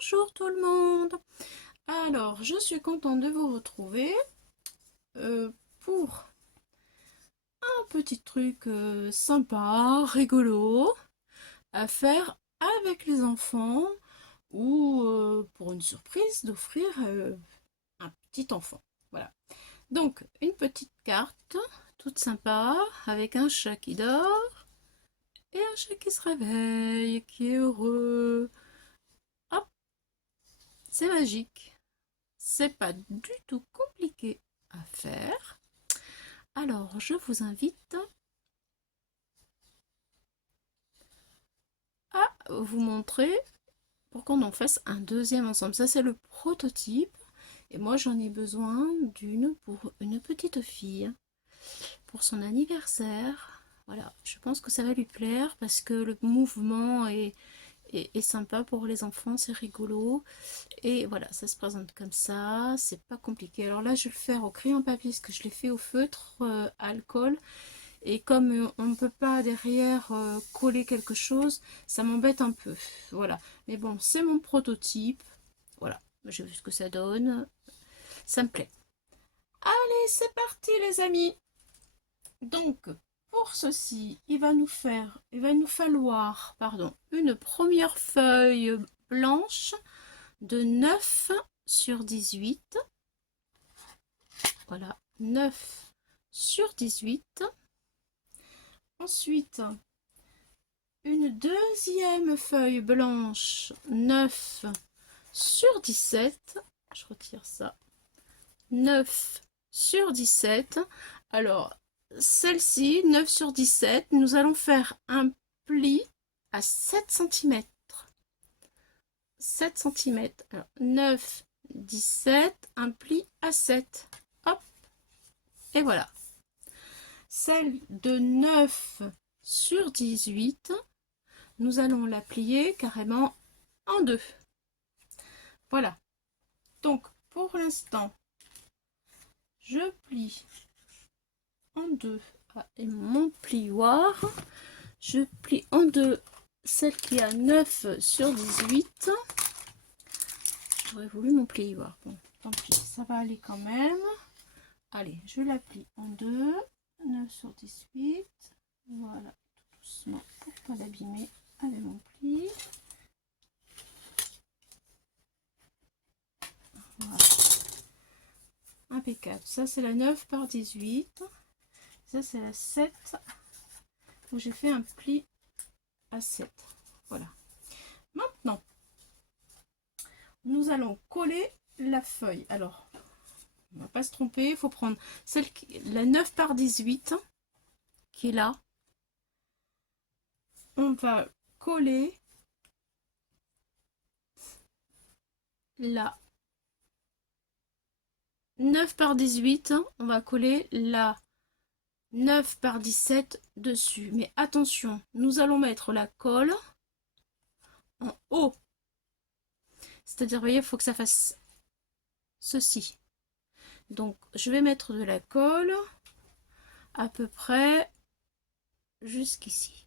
Bonjour tout le monde. Alors, je suis contente de vous retrouver pour un petit truc sympa, rigolo à faire avec les enfants ou pour une surprise d'offrir un petit enfant. Voilà. Donc, une petite carte toute sympa avec un chat qui dort et un chat qui se réveille, qui est heureux. Hop, c'est magique. C'est pas du tout compliqué à faire. Alors, je vous invite à vous montrer pour qu'on en fasse un deuxième ensemble. Ça, c'est le prototype. Et moi, j'en ai besoin d'une pour une petite fille, pour son anniversaire. Voilà, je pense que ça va lui plaire parce que le mouvement est sympa pour les enfants, c'est rigolo. Et voilà, ça se présente comme ça, c'est pas compliqué. Alors là, je vais le faire au crayon papier parce que je l'ai fait au feutre alcool. Et comme on ne peut pas derrière coller quelque chose, ça m'embête un peu. Voilà. Mais bon, c'est mon prototype. Voilà. J'ai vu ce que ça donne. Ça me plaît. Allez, c'est parti les amis. Donc, pour ceci, il va nous falloir, pardon, une première feuille blanche de 9 sur 18. Voilà, 9 sur 18. Ensuite, une deuxième feuille blanche 9 sur 17. Je retire ça. 9 sur 17. Alors, celle-ci, 9 sur 17, nous allons faire un pli à 7 cm. 7 cm. Alors, 9, 17, un pli à 7. Hop. Et voilà. Celle de 9 sur 18, nous allons la plier carrément en deux. Voilà. Donc, pour l'instant, je plie en deux et mon plioir. Je plie en deux celle qui a 9 sur 18. J'aurais voulu mon plioir. Bon, tant pis, ça va aller quand même. Allez, je la plie en deux. 9 sur 18. Voilà, tout doucement pour ne pas l'abîmer avec mon pli. Voilà. Impeccable. Ça, c'est la 9 par 18. Ça, c'est la 7 où j'ai fait un pli à 7. Voilà. Maintenant, nous allons coller la feuille. Alors, on ne va pas se tromper. Il faut prendre celle qui, la 9 par 18 qui est là. On va coller la 9 par 18. On va coller la 9 par 17 dessus. Mais attention, nous allons mettre la colle en haut. C'est-à-dire, vous voyez, il faut que ça fasse ceci. Donc, je vais mettre de la colle à peu près jusqu'ici.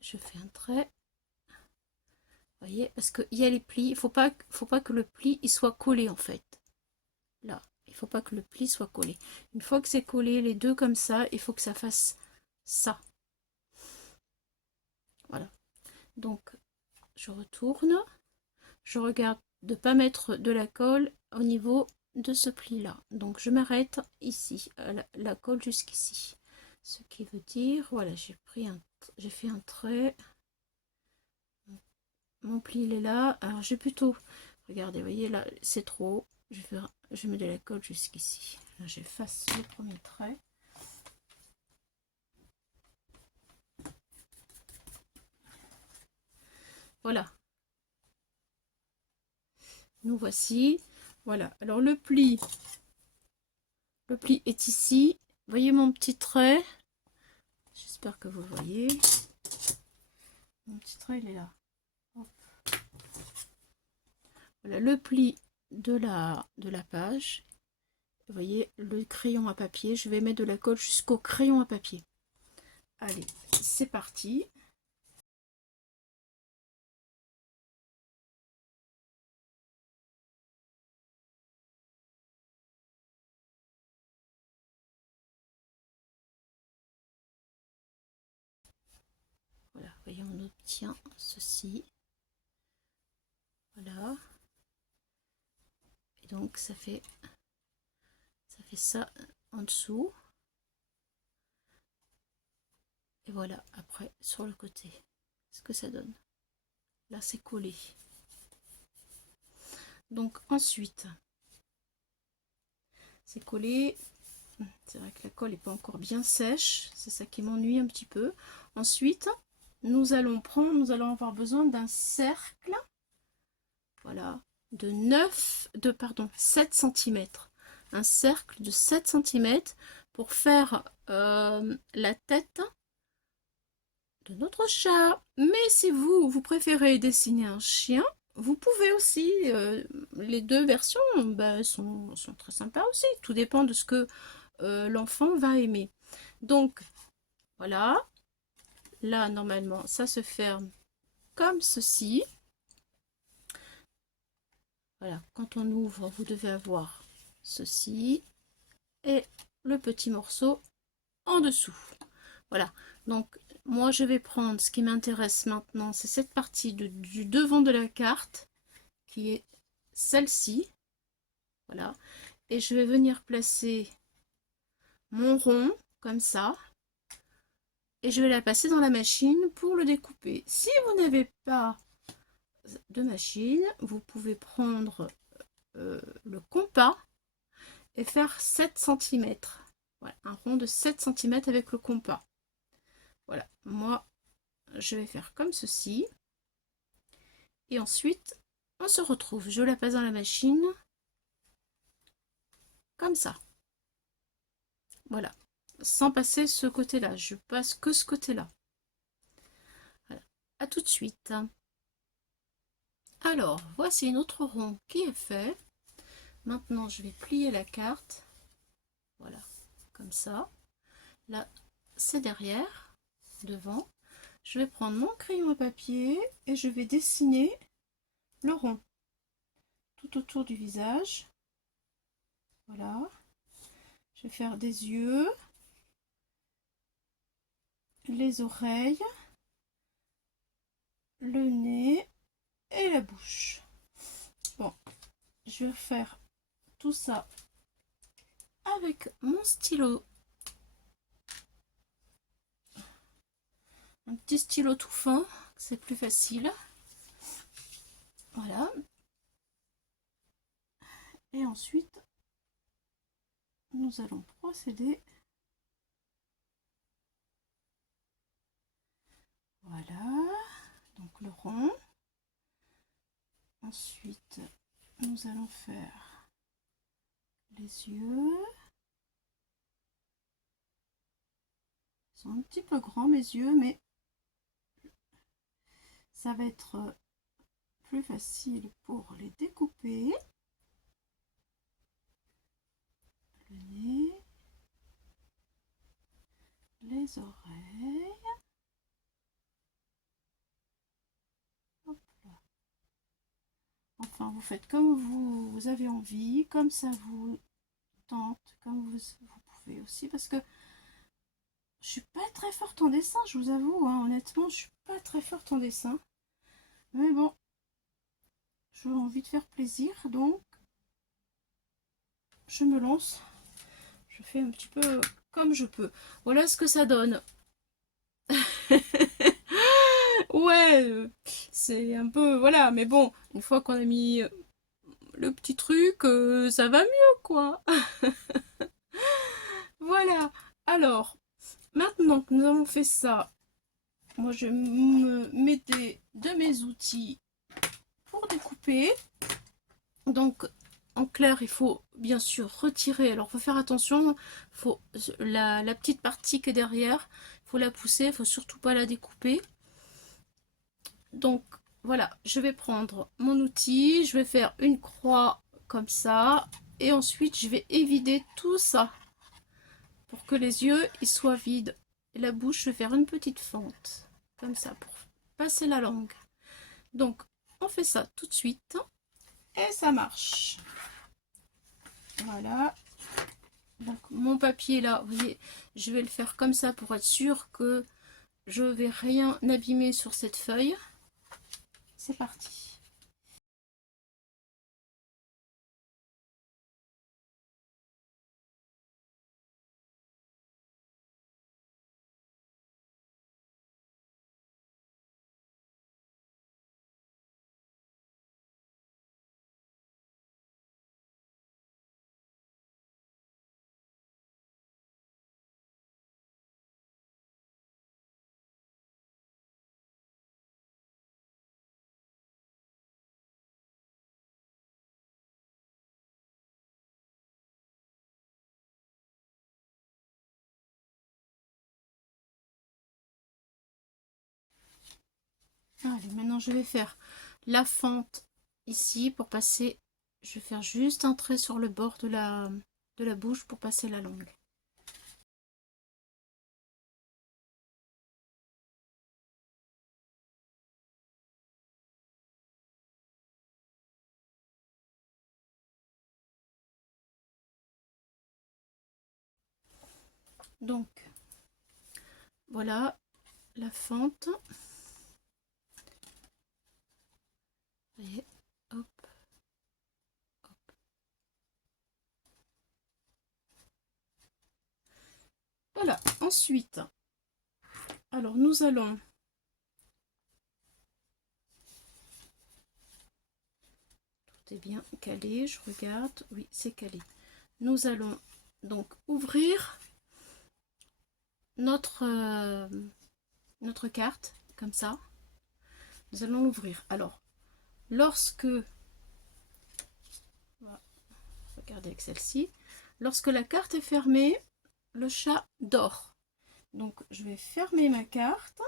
Je fais un trait. Vous voyez, parce qu'il y a les plis. Il faut pas que le pli il soit collé en fait. Là, il faut pas que le pli soit collé. Une fois que c'est collé, les deux comme ça, il faut que ça fasse ça. Voilà. Donc, je retourne. Je regarde de ne pas mettre de la colle au niveau de ce pli là. Donc, je m'arrête ici, la colle jusqu'ici. Ce qui veut dire, voilà, j'ai fait un trait. Mon pli il est là. Alors j'ai plutôt, regardez, vous voyez là, c'est trop. Je mets de la colle jusqu'ici. Là, j'efface le premier trait. Voilà. Nous voici. Voilà. Alors le pli est ici. Vous voyez mon petit trait. J'espère que vous voyez. Mon petit trait, il est là. Hop. Voilà le pli de la page. Vous voyez le crayon à papier. Je vais mettre de la colle jusqu'au crayon à papier. Allez, c'est parti. et on obtient ceci. Voilà. Et donc ça fait ça en dessous. Et voilà, après sur le côté, ce que ça donne. Là c'est collé. Donc ensuite, c'est collé. C'est vrai que la colle n'est pas encore bien sèche, c'est ça qui m'ennuie un petit peu. Ensuite, nous allons avoir besoin d'un cercle, voilà, de 7 cm. Un cercle de 7 cm pour faire la tête de notre chat. Mais si vous préférez dessiner un chien, vous pouvez aussi, les deux versions sont très sympas aussi. Tout dépend de ce que l'enfant va aimer. Donc voilà, là normalement ça se ferme comme ceci. Voilà, quand on ouvre, vous devez avoir ceci et le petit morceau en dessous. Voilà, donc moi je vais prendre ce qui m'intéresse maintenant, c'est cette partie du devant de la carte qui est celle-ci. Voilà, et je vais venir placer mon rond comme ça et je vais la passer dans la machine pour le découper. Si vous n'avez pas de machine, vous pouvez prendre le compas et faire 7 cm. Voilà, un rond de 7 cm avec le compas. Voilà, moi je vais faire comme ceci. Et ensuite, on se retrouve. Je la passe dans la machine. Comme ça. Voilà. Sans passer ce côté-là. Je passe que ce côté-là. Voilà. À tout de suite. Alors, voici notre rond qui est fait. Maintenant, je vais plier la carte. Voilà. Comme ça. Là, c'est derrière. Devant. Je vais prendre mon crayon à papier et je vais dessiner le rond tout autour du visage. Voilà. Je vais faire des yeux, les oreilles, le nez et la bouche. Bon, je vais faire tout ça avec mon stylo. Un petit stylo tout fin, c'est plus facile. Voilà. Et ensuite, nous allons procéder. Voilà. Donc le rond. Ensuite, nous allons faire les yeux. Ils sont un petit peu grands mes yeux, mais ça va être plus facile pour les découper. Le nez, les oreilles. Hop là. Enfin, vous faites comme vous avez envie, comme ça vous tente, comme vous pouvez aussi, parce que je suis pas très forte en dessin, je vous avoue, hein, honnêtement, je suis pas très forte en dessin. Mais bon, j'ai envie de faire plaisir, donc je me lance. Je fais un petit peu comme je peux. Voilà ce que ça donne. Ouais, c'est un peu... Voilà, mais bon, une fois qu'on a mis le petit truc, ça va mieux, quoi. Voilà. Alors, maintenant que nous avons fait ça, moi je me mettais de mes outils pour découper. Donc, en clair, il faut bien sûr retirer. Alors, il faut faire attention. Faut la petite partie qui est derrière, il faut la pousser. Il faut surtout pas la découper. Donc, voilà, je vais prendre mon outil. Je vais faire une croix comme ça. Et ensuite, je vais évider tout ça pour que les yeux ils soient vides. Et la bouche, je vais faire une petite fente comme ça pour passer la langue. Donc, on fait ça tout de suite. Et ça marche. Voilà. Donc mon papier là, vous voyez, je vais le faire comme ça pour être sûr que je vais rien abîmer sur cette feuille. C'est parti. Allez, maintenant je vais faire la fente ici pour passer. Je vais faire juste un trait sur le bord de la bouche pour passer la langue. Donc, voilà la fente. Et hop, hop. Voilà, ensuite, alors nous allons tout est bien calé, je regarde, oui c'est calé. Nous allons donc ouvrir notre carte comme ça. Nous allons l'ouvrir. Alors lorsque, regardez avec celle-ci, lorsque la carte est fermée, le chat dort. Donc je vais fermer ma carte.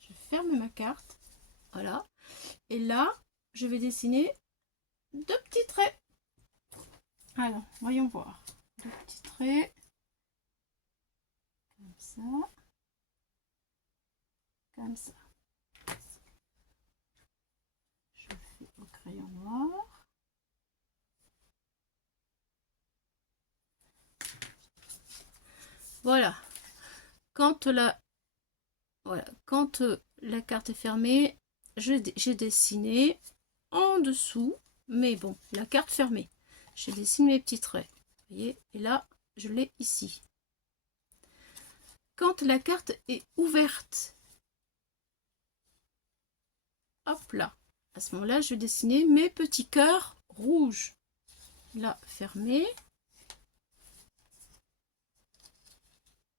Je ferme ma carte. Voilà. Et là, je vais dessiner deux petits traits. Alors, voyons voir. Deux petits traits. Comme ça. Comme ça. Je fais au crayon noir. Voilà. Quand la carte est fermée, j'ai dessiné en dessous, mais bon, la carte fermée. Je dessine mes petits traits. Vous voyez, et là, je l'ai ici. Quand la carte est ouverte, hop là, à ce moment-là, je vais dessiner mes petits cœurs rouges. Là, fermé.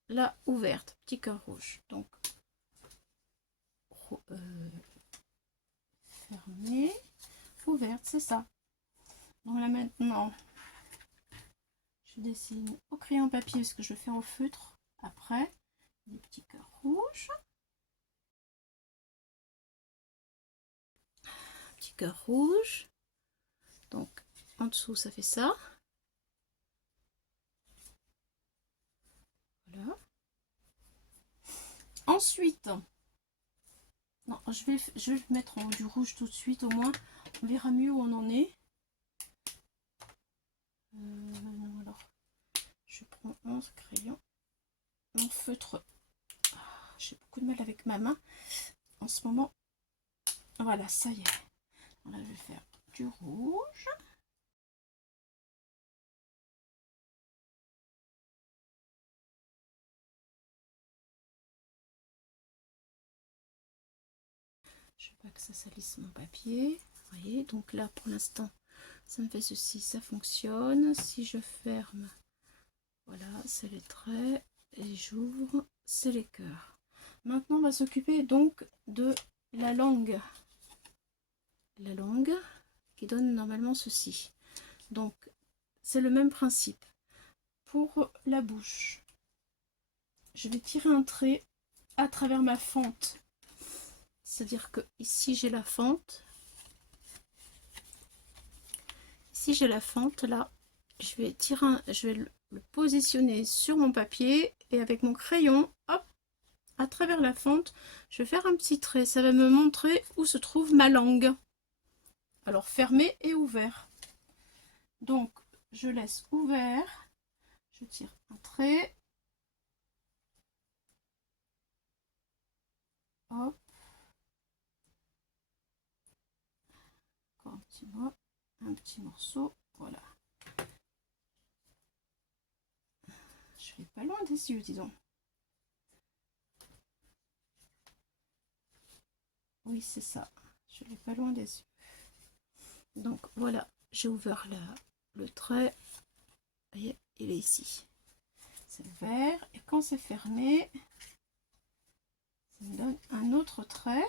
Là, ouverte, petit cœur rouge. Donc, fermé, ouverte, c'est ça. Donc là maintenant, je dessine au crayon papier parce que je vais faire au feutre après des petits cœurs rouges. Petit cœur rouge. Donc en dessous ça fait ça. Voilà. Ensuite, non, je vais mettre du rouge tout de suite, au moins on verra mieux où on en est. Alors, je prends un crayon, mon feutre. J'ai beaucoup de mal avec ma main en ce moment. Voilà, ça y est. Là, je vais faire du rouge. Je veux pas que ça salisse mon papier. Vous voyez, donc là pour l'instant ça me fait ceci, ça fonctionne. Si je ferme, voilà, c'est les traits, et j'ouvre, c'est les cœurs. Maintenant on va s'occuper donc de la langue. La langue qui donne normalement ceci. Donc c'est le même principe. Pour la bouche, je vais tirer un trait à travers ma fente. C'est-à-dire que ici j'ai la fente. Ici j'ai la fente là. Je vais tirer je vais le positionner sur mon papier et avec mon crayon, hop, à travers la fente, je vais faire un petit trait. Ça va me montrer où se trouve ma langue. Alors fermé et ouvert. Donc je laisse ouvert. Je tire un trait. Hop. Encore un petit morceau. Voilà. Je vais pas loin des yeux, disons. Oui, c'est ça. Je vais pas loin des yeux. Donc voilà, j'ai ouvert le trait. Vous voyez, il est ici. C'est vert. Et quand c'est fermé, ça me donne un autre trait.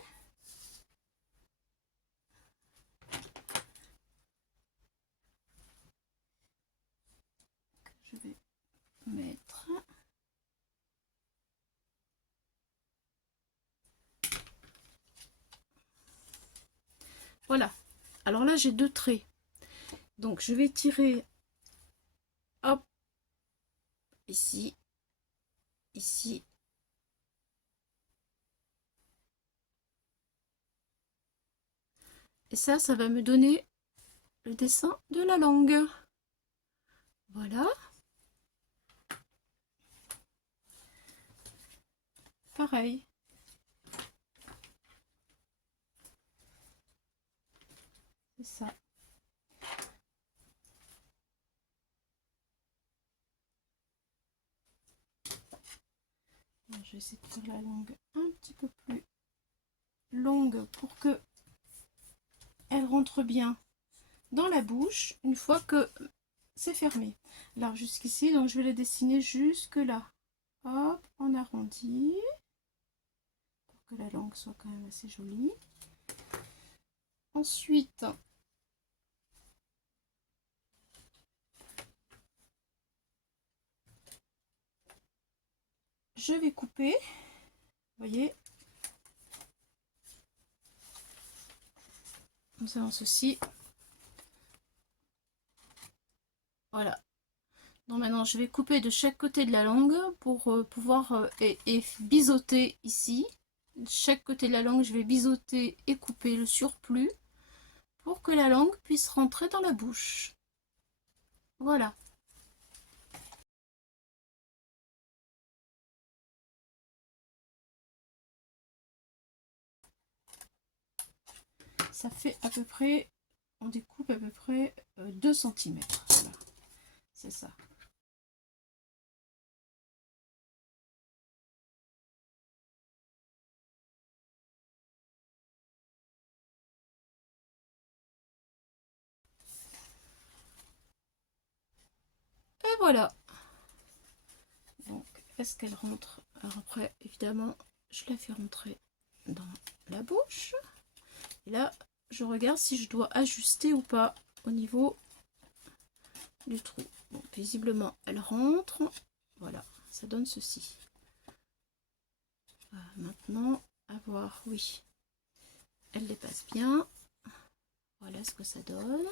Que je vais mettre. Voilà. Alors là, j'ai deux traits. Donc je vais tirer, hop, ici, ici. Et ça va me donner le dessin de la langue. Voilà. Pareil. C'est ça. Je vais essayer de faire la langue un petit peu plus longue pour que elle rentre bien dans la bouche une fois que c'est fermé. Alors jusqu'ici, donc je vais les dessiner jusque là. Hop, on arrondit pour que la langue soit quand même assez jolie. Ensuite, je vais couper, vous voyez, nous avons ceci. Voilà. Donc maintenant, je vais couper de chaque côté de la langue pour pouvoir et biseauter ici. De chaque côté de la langue, je vais biseauter et couper le surplus pour que la langue puisse rentrer dans la bouche. Voilà. Ça fait à peu près, on découpe à peu près 2 cm. Voilà, c'est ça. Et voilà. Donc, est-ce qu'elle rentre? Alors après, évidemment, je la fais rentrer dans la bouche. Et là, je regarde si je dois ajuster ou pas au niveau du trou. Bon, visiblement, elle rentre. Voilà, ça donne ceci. Maintenant, à voir, oui. Elle dépasse bien. Voilà ce que ça donne.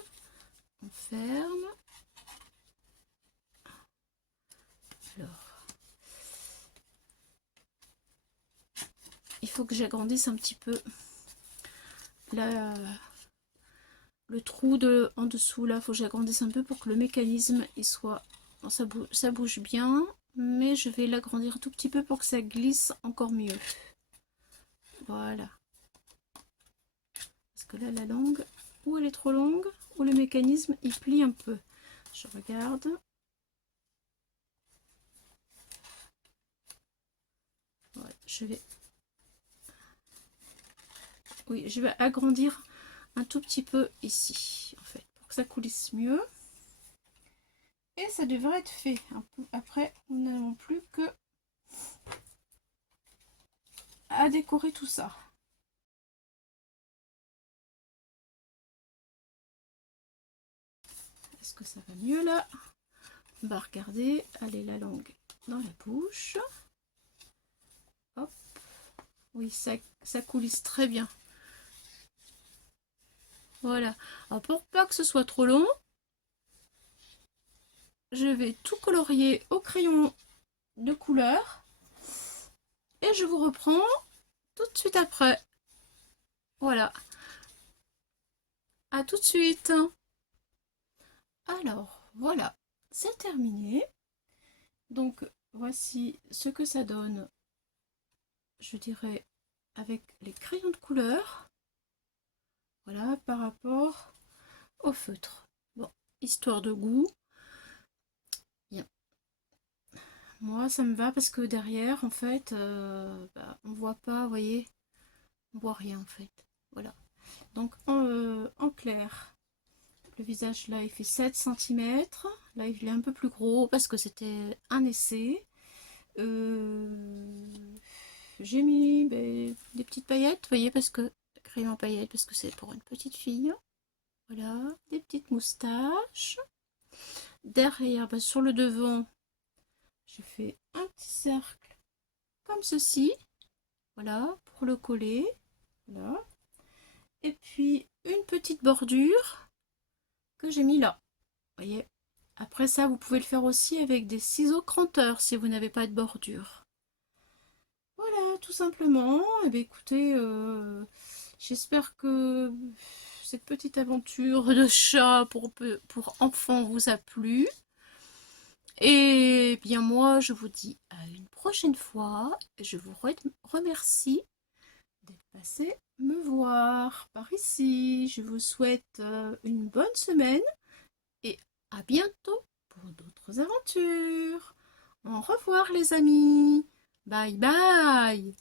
On ferme. Alors, il faut que j'agrandisse un petit peu le trou en dessous. Là, il faut que j'agrandisse un peu pour que le mécanisme il soit... Ça bouge bien, mais je vais l'agrandir un tout petit peu pour que ça glisse encore mieux. Voilà. Parce que là, la langue, ou elle est trop longue, ou le mécanisme, il plie un peu. Je regarde. Ouais, oui, je vais agrandir un tout petit peu ici, en fait, pour que ça coulisse mieux. Et ça devrait être fait. Après, nous n'avons plus que à décorer tout ça. Est-ce que ça va mieux là? On va regarder. Allez, la langue dans la bouche. Hop. Oui, ça coulisse très bien. Voilà. Alors pour pas que ce soit trop long, je vais tout colorier au crayon de couleur. Et je vous reprends tout de suite après. Voilà. À tout de suite. Alors, voilà. C'est terminé. Donc, voici ce que ça donne, je dirais, avec les crayons de couleur. Voilà, par rapport au feutre. Bon, histoire de goût. Bien. Moi, ça me va parce que derrière, en fait, on voit pas, vous voyez, on voit rien en fait. Voilà. Donc, en clair, le visage là, il fait 7 cm. Là, il est un peu plus gros parce que c'était un essai. J'ai mis des petites paillettes, vous voyez, parce que crayon paillettes, parce que c'est pour une petite fille. Voilà, des petites moustaches. Derrière, sur le devant, je fais un petit cercle comme ceci. Voilà, pour le coller. Voilà. Et puis une petite bordure que j'ai mis là. Vous voyez. Après ça, vous pouvez le faire aussi avec des ciseaux cranteurs si vous n'avez pas de bordure. Voilà, tout simplement. Et bien écoutez, j'espère que cette petite aventure de chat pour enfants vous a plu. Et bien moi, je vous dis à une prochaine fois. Je vous remercie d'être passé me voir par ici. Je vous souhaite une bonne semaine et à bientôt pour d'autres aventures. Au revoir les amis. Bye bye.